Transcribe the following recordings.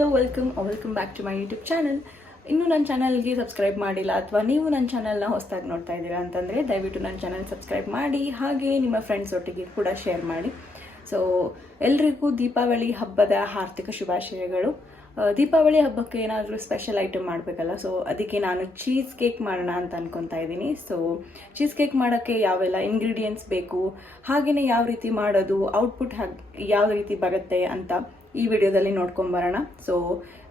Hello welcome back to my YouTube channel. ಇನ್ನೂ ನನ್ನ ಚಾನಲ್ಗೆ ಸಬ್ಸ್ಕ್ರೈಬ್ ಮಾಡಿಲ್ಲ ಅಥವಾ ನೀವು ನನ್ನ ಚಾನಲ್ನ ಹೊಸದಾಗಿ ನೋಡ್ತಾ ಇದ್ದೀರಾ ಅಂತಂದರೆ ದಯವಿಟ್ಟು ನನ್ನ ಚಾನಲ್ ಸಬ್ಸ್ಕ್ರೈಬ್ ಮಾಡಿ, ಹಾಗೆ ನಿಮ್ಮ ಫ್ರೆಂಡ್ಸ್ ಒಟ್ಟಿಗೆ ಕೂಡ ಶೇರ್ ಮಾಡಿ. ಸೊ ಎಲ್ರಿಗೂ ದೀಪಾವಳಿ ಹಬ್ಬದ ಹಾರ್ದಿಕ ಶುಭಾಶಯಗಳು. ದೀಪಾವಳಿ ಹಬ್ಬಕ್ಕೆ ಏನಾದರೂ ಸ್ಪೆಷಲ್ ಐಟಮ್ ಮಾಡಬೇಕಲ್ಲ, ಸೊ ಅದಕ್ಕೆ ನಾನು ಚೀಸ್ ಕೇಕ್ ಮಾಡೋಣ ಅಂತ ಅನ್ಕೊತಾ ಇದ್ದೀನಿ. ಸೊ ಚೀಸ್ ಕೇಕ್ ಮಾಡೋಕ್ಕೆ ಯಾವೆಲ್ಲ ಇಂಗ್ರೀಡಿಯೆಂಟ್ಸ್ ಬೇಕು, ಹಾಗೆಯೇ ಯಾವ ರೀತಿ ಮಾಡೋದು, ಔಟ್ಪುಟ್ ಯಾವ ರೀತಿ ಬರುತ್ತೆ ಅಂತ ಈ ವಿಡಿಯೋದಲ್ಲಿ ನೋಡ್ಕೊಂಬರೋಣ. So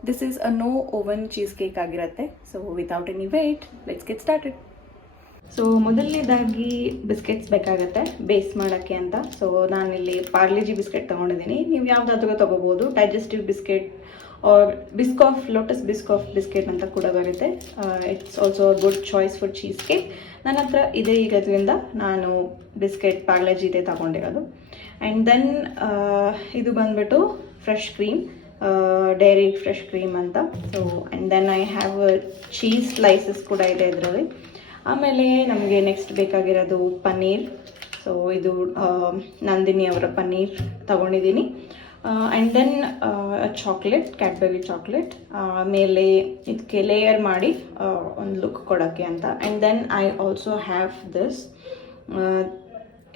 this is a no oven cheesecake ಆಗಿರುತ್ತೆ. So without any wait let's get started. So ಮೊದಲನೇದಾಗಿ ಬಿಸ್ಕೆಟ್ಸ್ ಬೇಕಾಗುತ್ತೆ ಬೇಸ್ ಮಾಡೋಕ್ಕೆ ಅಂತ. ಸೊ ನಾನಿಲ್ಲಿ ಪಾರ್ಲೆಜಿ ಬಿಸ್ಕೆಟ್ ತೊಗೊಂಡಿದ್ದೀನಿ. ನೀವು ಯಾವುದಾದ್ರೂ ತೊಗೋಬೋದು. Digestive biscuit or Biscoff, Lotus Biscoff biscuit ಅಂತ ಕೂಡ ಬರುತ್ತೆ. It's also a good choice for cheesecake. ನನ್ನ ಹತ್ರ ಇದೆ ಇರೋದ್ರಿಂದ ನಾನು ಬಿಸ್ಕೆಟ್ ಪಾರ್ಲೆಜಿ ಇದೆ ತಗೊಂಡಿರೋದು. ಆ್ಯಂಡ್ ದೆನ್ ಇದು ಬಂದ್ಬಿಟ್ಟು fresh cream, dairy fresh cream ಅಂತ. So and then I have cheese slices ಕೂಡ ಇದೆ ಇದರಲ್ಲಿ. ಆಮೇಲೆ ನಮಗೆ ನೆಕ್ಸ್ಟ್ ಬೇಕಾಗಿರೋದು ಪನ್ನೀರ್. ಸೊ ಇದು ನಂದಿನಿ ಅವರ ಪನ್ನೀರ್ ತಗೊಂಡಿದ್ದೀನಿ. And then chocolate, Cadbury chocolate ಮೇಲೆ ಇದಕ್ಕೆ ಲೇಯರ್ ಮಾಡಿ ಒಂದು ಲುಕ್ ಕೊಡೋಕ್ಕೆ ಅಂತ. And then I also have this,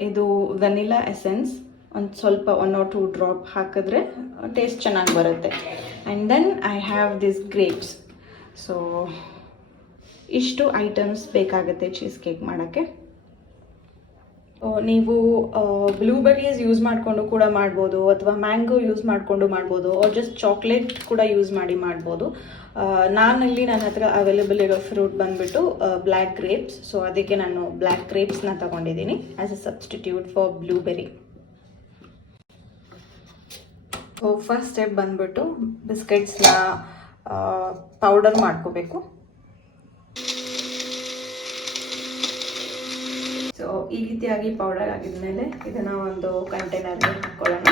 ಇದು ವೆನಿಲಾ ಎಸೆನ್ಸ್. ಒಂದು ಸ್ವಲ್ಪ 1 or 2 ಡ್ರಾಪ್ ಹಾಕಿದ್ರೆ ಟೇಸ್ಟ್ ಚೆನ್ನಾಗಿ ಬರುತ್ತೆ. And then I have this grapes. So ಇಷ್ಟು ಐಟಮ್ಸ್ ಬೇಕಾಗುತ್ತೆ ಚೀಸ್ ಕೇಕ್ ಮಾಡೋಕ್ಕೆ. ನೀವು ಬ್ಲೂಬೆರೀಸ್ ಯೂಸ್ ಮಾಡಿಕೊಂಡು ಕೂಡ ಮಾಡ್ಬೋದು, ಅಥವಾ ಮ್ಯಾಂಗೋ ಯೂಸ್ ಮಾಡಿಕೊಂಡು ಮಾಡ್ಬೋದು, ಆರ್ ಜಸ್ಟ್ ಚಾಕ್ಲೇಟ್ ಕೂಡ ಯೂಸ್ ಮಾಡಿ ಮಾಡ್ಬೋದು. ನನ್ನ ಹತ್ರ ಅವೈಲೇಬಲ್ ಇರೋ ಫ್ರೂಟ್ ಬಂದುಬಿಟ್ಟು ಬ್ಲ್ಯಾಕ್ ಗ್ರೇಪ್ಸ್. ಸೊ ಅದಕ್ಕೆ ನಾನು ಬ್ಲ್ಯಾಕ್ ಗ್ರೇಪ್ಸ್ನ ತಗೊಂಡಿದ್ದೀನಿ as a substitute for blueberry. So first step ಬಂದುಬಿಟ್ಟು ಬಿಸ್ಕೆಟ್ಸ್ನ ಪೌಡರ್ ಮಾಡ್ಕೋಬೇಕು. ಸೊ ಈ ರೀತಿಯಾಗಿ ಪೌಡರ್ ಆಗಿದ್ಮೇಲೆ ಇದನ್ನು ಒಂದು ಕಂಟೈನರ್ಗೆ ಹಾಕ್ಕೊಳ್ಳೋಣ.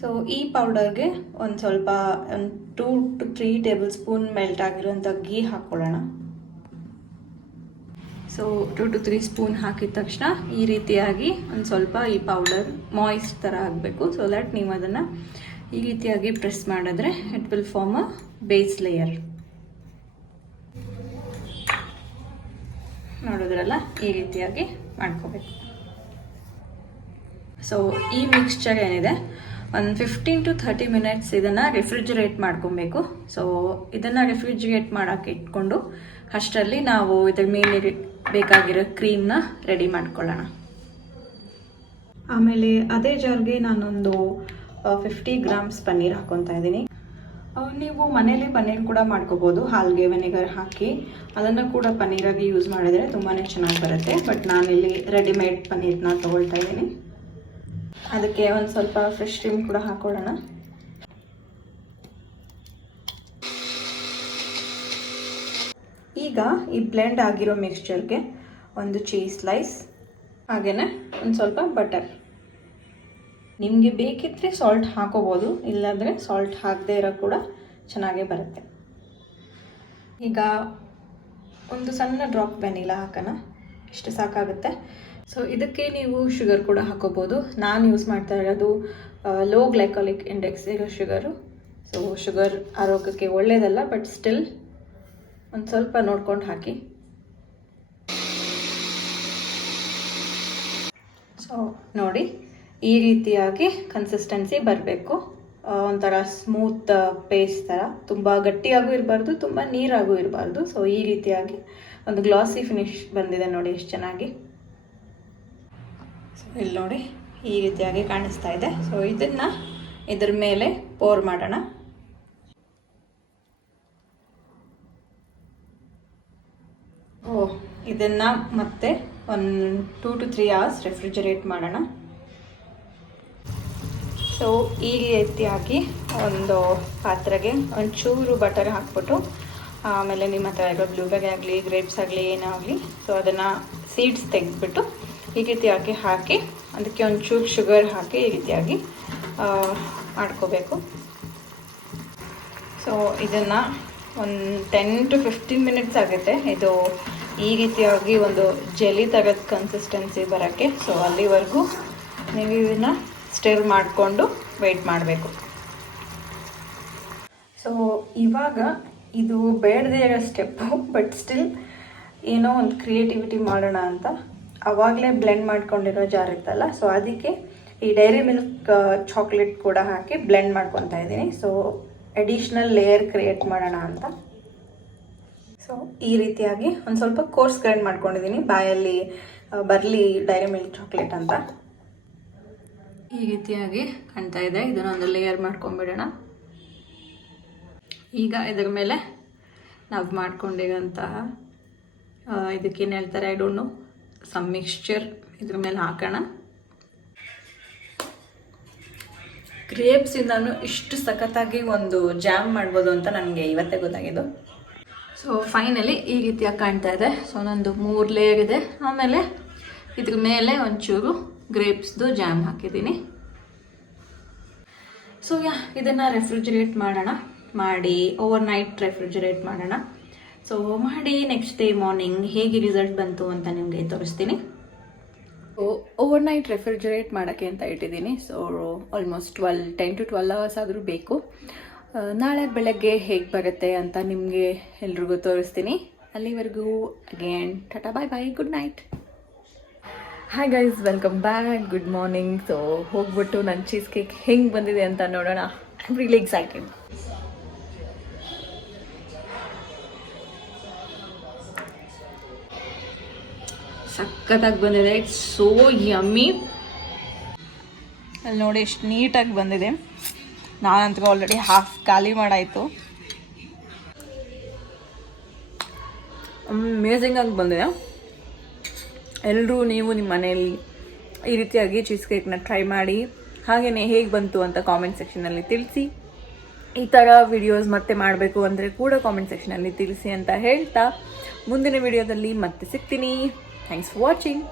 ಸೊ ಈ ಪೌಡರ್ಗೆ ಒಂದು ಸ್ವಲ್ಪ 2 to 3 ಟೇಬಲ್ ಸ್ಪೂನ್ ಮೆಲ್ಟ್ ಆಗಿರೋಂಥ ಗೀ ಹಾಕ್ಕೊಳ್ಳೋಣ. ಸೊ 2 to 3 ಸ್ಪೂನ್ ಹಾಕಿದ ತಕ್ಷಣ ಈ ರೀತಿಯಾಗಿ ಒಂದು ಸ್ವಲ್ಪ ಈ ಪೌಡರ್ ಮಾಯಿಸ್ಟ್ ಥರ ಆಗಬೇಕು. ಸೊ ದ್ಯಾಟ್ ನೀವು ಅದನ್ನು ಈ ರೀತಿಯಾಗಿ ಪ್ರೆಸ್ ಮಾಡಿದ್ರೆ it will form a base layer. ನೋಡಿದ್ರಲ್ಲ, ಈ ರೀತಿಯಾಗಿ ಮಾಡ್ಕೋಬೇಕು. ಸೊ ಈ ಮಿಕ್ಸ್ಚರ್ ಏನಿದೆ ಒಂದು 15 to 30 ಮಿನಿಟ್ಸ್ ಇದನ್ನು ರೆಫ್ರಿಜರೇಟ್ ಮಾಡ್ಕೊಬೇಕು. ಸೊ ಇದನ್ನು ರೆಫ್ರಿಜರೇಟ್ ಮಾಡೋಕ್ಕೆ ಇಟ್ಕೊಂಡು ಅಷ್ಟರಲ್ಲಿ ನಾವು ಇದ್ರ ಮೇಲೆ ಬೇಕಾಗಿರೋ ಕ್ರೀಮ್ನ ರೆಡಿ ಮಾಡ್ಕೊಳ್ಳೋಣ. ಆಮೇಲೆ ಅದೇ ಜಾರ್ಗೆ ನಾನೊಂದು 50 ಗ್ರಾಮ್ಸ್ ಪನ್ನೀರ್ ಹಾಕ್ಕೊತಾ ಇದ್ದೀನಿ. ನೀವು ಮನೇಲಿ ಪನ್ನೀರ್ ಕೂಡ ಮಾಡ್ಕೋಬೋದು, ಹಾಲಿಗೆ ವೆನಿಗರ್ ಹಾಕಿ ಅದನ್ನು ಕೂಡ ಪನ್ನೀರಾಗಿ ಯೂಸ್ ಮಾಡಿದರೆ ತುಂಬಾ ಚೆನ್ನಾಗಿ ಬರುತ್ತೆ. ಬಟ್ ನಾನಿಲ್ಲಿ ರೆಡಿಮೇಡ್ ಪನ್ನೀರ್ನ ತೊಗೊಳ್ತಾ ಇದ್ದೀನಿ. ಅದಕ್ಕೆ ಒಂದು ಸ್ವಲ್ಪ ಫ್ರೆಶ್ ಕ್ರೀಮ್ ಕೂಡ ಹಾಕೊಳ್ಳೋಣ. ಈಗ ಈ ಬ್ಲೆಂಡ್ ಆಗಿರೋ ಮಿಕ್ಸ್ಚರ್ಗೆ ಒಂದು ಚೀಸ್ ಸ್ಲೈಸ್, ಹಾಗೆಯೇ ಒಂದು ಸ್ವಲ್ಪ ಬಟರ್. ನಿಮಗೆ ಬೇಕಿದ್ದರೆ ಸಾಲ್ಟ್ ಹಾಕೋಬೋದು, ಇಲ್ಲಾಂದರೆ ಸಾಲ್ಟ್ ಹಾಕದೇ ಇರೋ ಕೂಡ ಚೆನ್ನಾಗೇ ಬರುತ್ತೆ. ಈಗ ಒಂದು ಸಣ್ಣ ಡ್ರಾಪ್ ವೆನಿಲಾ ಹಾಕೋಣ, ಇಷ್ಟು ಸಾಕಾಗುತ್ತೆ. ಸೊ ಇದಕ್ಕೆ ನೀವು ಶುಗರ್ ಕೂಡ ಹಾಕೋಬೋದು. ನಾನು ಯೂಸ್ ಮಾಡ್ತಾ ಇರೋದು ಲೋ ಗ್ಲೈಕಾಲಿಕ್ ಇಂಡೆಕ್ಸ್ ಇರೋ ಶುಗರು. ಸೊ ಶುಗರ್ ಆರೋಗ್ಯಕ್ಕೆ ಒಳ್ಳೆಯದಲ್ಲ, ಬಟ್ ಸ್ಟಿಲ್ ಒಂದು ಸ್ವಲ್ಪ ನೋಡ್ಕೊಂಡು ಹಾಕಿ. ಸೊ ನೋಡಿ, ಈ ರೀತಿಯಾಗಿ ಕನ್ಸಿಸ್ಟೆನ್ಸಿ ಬರಬೇಕು. ಒಂಥರ ಸ್ಮೂತ್ ಪೇಸ್ಟ್ ಥರ, ತುಂಬ ಗಟ್ಟಿಯಾಗೂ ಇರಬಾರ್ದು, ತುಂಬ ನೀರಾಗೂ ಇರಬಾರ್ದು. ಸೊ ಈ ರೀತಿಯಾಗಿ ಒಂದು ಗ್ಲಾಸಿ ಫಿನಿಶ್ ಬಂದಿದೆ ನೋಡಿ, ಎಷ್ಟು ಚೆನ್ನಾಗಿ. ಸೊ ಇಲ್ಲಿ ನೋಡಿ, ಈ ರೀತಿಯಾಗಿ ಕಾಣಿಸ್ತಾ ಇದೆ. ಸೊ ಇದನ್ನು ಇದ್ರ ಮೇಲೆ ಪೋರ್ ಮಾಡೋಣ. ಇದನ್ನು ಮತ್ತೆ ಒಂದು 2 to 3 hours ರೆಫ್ರಿಜರೇಟ್ ಮಾಡೋಣ. ಸೊ ಈ ರೀತಿಯಾಗಿ ಒಂದು ಪಾತ್ರೆಗೆ ಒಂಚೂರು ಬಟರ್ ಹಾಕ್ಬಿಟ್ಟು, ಆಮೇಲೆ ನಿಮ್ಮ ಹತ್ರ ಇರೋ ಬ್ಲೂಬೆರಿ ಆಗಲಿ ಗ್ರೇಪ್ಸ್ ಆಗಲಿ ಏನಾಗಲಿ, ಸೊ ಅದನ್ನು ಸೀಡ್ಸ್ ತೆಗೆದುಬಿಟ್ಟು ಈ ರೀತಿಯಾಗಿ ಹಾಕಿ ಅದಕ್ಕೆ ಒಂಚೂರು ಶುಗರ್ ಹಾಕಿ ಈ ರೀತಿಯಾಗಿ ಮಾಡ್ಕೋಬೇಕು. ಸೊ ಇದನ್ನು ಒಂದು 10 to 15 ಮಿನಿಟ್ಸ್ ಆಗುತ್ತೆ ಇದು ಈ ರೀತಿಯಾಗಿ ಒಂದು ಜೆಲಿ ಥರದ ಕನ್ಸಿಸ್ಟೆನ್ಸಿ ಬರೋಕ್ಕೆ. ಸೊ ಅಲ್ಲಿವರೆಗೂ ನೀವು ಇದನ್ನು ಸ್ಟಿರ್ ಮಾಡಿಕೊಂಡು ವೆಯ್ಟ್ ಮಾಡಬೇಕು. ಸೊ ಇವಾಗ ಇದು ಬೇಡದೇ ಇರೋ ಸ್ಟೆಪ್ಪು, ಬಟ್ ಸ್ಟಿಲ್ ಏನೋ ಒಂದು ಕ್ರಿಯೇಟಿವಿಟಿ ಮಾಡೋಣ ಅಂತ ಆವಾಗಲೇ ಬ್ಲೆಂಡ್ ಮಾಡ್ಕೊಂಡಿರೋ ಜಾರ್ ಇತ್ತಲ್ಲ, ಸೊ ಅದಕ್ಕೆ ಈ ಡೈರಿ ಮಿಲ್ಕ್ ಚಾಕ್ಲೇಟ್ ಕೂಡ ಹಾಕಿ ಬ್ಲೆಂಡ್ ಮಾಡ್ಕೊತಾ ಇದ್ದೀನಿ. ಸೊ ಅಡಿಷ್ನಲ್ ಲೇಯರ್ ಕ್ರಿಯೇಟ್ ಮಾಡೋಣ ಅಂತ. ಸೊ ಈ ರೀತಿಯಾಗಿ ಒಂದು ಸ್ವಲ್ಪ ಕೋರ್ಸ್ ಗ್ರೈಂಡ್ ಮಾಡ್ಕೊಂಡಿದ್ದೀನಿ, ಬಾಯಲ್ಲಿ ಬರಲಿ ಡೈರಿ ಮಿಲ್ಕ್ ಚಾಕ್ಲೇಟ್ ಅಂತ. ಈ ರೀತಿಯಾಗಿ ಕಾಣ್ತಾ ಇದೆ. ಇದನ್ನೊಂದು ಲೇಯರ್ ಮಾಡ್ಕೊಂಡ್ಬಿಡೋಣ. ಈಗ ಇದರ ಮೇಲೆ ನಾವು ಮಾಡ್ಕೊಂಡಿರೋಂತಹ ಇದಕ್ಕೇನು ಹೇಳ್ತಾರೆ I don't know, some mixture ಇದ್ರ ಮೇಲೆ ಹಾಕೋಣ. ಗ್ರೇಪ್ಸಿಂದನೂ ಇಷ್ಟು ಸಖತ್ತಾಗಿ ಒಂದು ಜಾಮ್ ಮಾಡ್ಬೋದು ಅಂತ ನನಗೆ ಇವತ್ತೇ ಗೊತ್ತಾಗಿದ್ದು. ಸೊ ಫೈನಲಿ ಈ ರೀತಿಯಾಗಿ ಕಾಣ್ತಾ ಇದೆ. ಸೊ ನಂದು 3 ಲೇಯರ್ ಇದೆ. ಆಮೇಲೆ ಇದ್ರ ಮೇಲೆ ಒಂಚೂರು ಗ್ರೇಪ್ಸ್ದು ಜಾಮ್ ಹಾಕಿದ್ದೀನಿ. ಸೊ ಇದನ್ನು ರೆಫ್ರಿಜರೇಟ್ ಮಾಡಿ ಓವರ್ ನೈಟ್ ರೆಫ್ರಿಜರೇಟ್ ಮಾಡೋಣ. ಸೊ ಮಾಡಿ ನೆಕ್ಸ್ಟ್ ಡೇ ಮಾರ್ನಿಂಗ್ ಹೇಗೆ ರಿಸಲ್ಟ್ ಬಂತು ಅಂತ ನಿಮಗೆ ತೋರಿಸ್ತೀನಿ. ಓವರ್ ನೈಟ್ ರೆಫ್ರಿಜರೇಟ್ ಮಾಡೋಕ್ಕೆ ಅಂತ ಇಟ್ಟಿದ್ದೀನಿ. ಸೊ ಆಲ್ಮೋಸ್ಟ್ 10 to 12 hours ಆದರೂ ಬೇಕು. ನಾಳೆ ಬೆಳಗ್ಗೆ ಹೇಗೆ ಬರುತ್ತೆ ಅಂತ ನಿಮಗೆ ಎಲ್ರಿಗೂ ತೋರಿಸ್ತೀನಿ. ಅಲ್ಲಿವರೆಗೂ again tata bye bye, good night. Hi guys, welcome back, good morning. So ಹೋಗ್ಬಿಟ್ಟು ನನ್ನ ಚೀಸ್ ಕೇಕ್ ಹೆಂಗೆ ಬಂದಿದೆ ಅಂತ ನೋಡೋಣ. I am really excited. ಸಖತ್ತಾಗಿ ಬಂದಿದೆ. It's so yummy. ಅಲ್ಲಿ ನೋಡಿ ಎಷ್ಟು ನೀಟಾಗಿ ಬಂದಿದೆ. ನಾನಂತೂ ಆಲ್ರೆಡಿ ಹಾಫ್ ಖಾಲಿ ಮಾಡಾಯಿತು. ಅಮೇಝಿಂಗ್ ಆಗಿ ಬಂದಿದೆ. ಎಲ್ಲರೂ ನೀವು ನಿಮ್ಮ ಮನೆಯಲ್ಲಿ ಈ ರೀತಿಯಾಗಿ ಚೀಸ್ ಕೇಕ್ನ ಟ್ರೈ ಮಾಡಿ, ಹಾಗೆಯೇ ಹೇಗೆ ಬಂತು ಅಂತ ಕಾಮೆಂಟ್ ಸೆಕ್ಷನಲ್ಲಿ ತಿಳಿಸಿ. ಈ ಥರ ವಿಡಿಯೋಸ್ ಮತ್ತೆ ಮಾಡಬೇಕು ಅಂದರೆ ಕೂಡ ಕಾಮೆಂಟ್ ಸೆಕ್ಷನಲ್ಲಿ ತಿಳಿಸಿ ಅಂತ ಹೇಳ್ತಾ ಮುಂದಿನ ವಿಡಿಯೋದಲ್ಲಿ ಮತ್ತೆ ಸಿಗ್ತೀನಿ. Thanks for watching.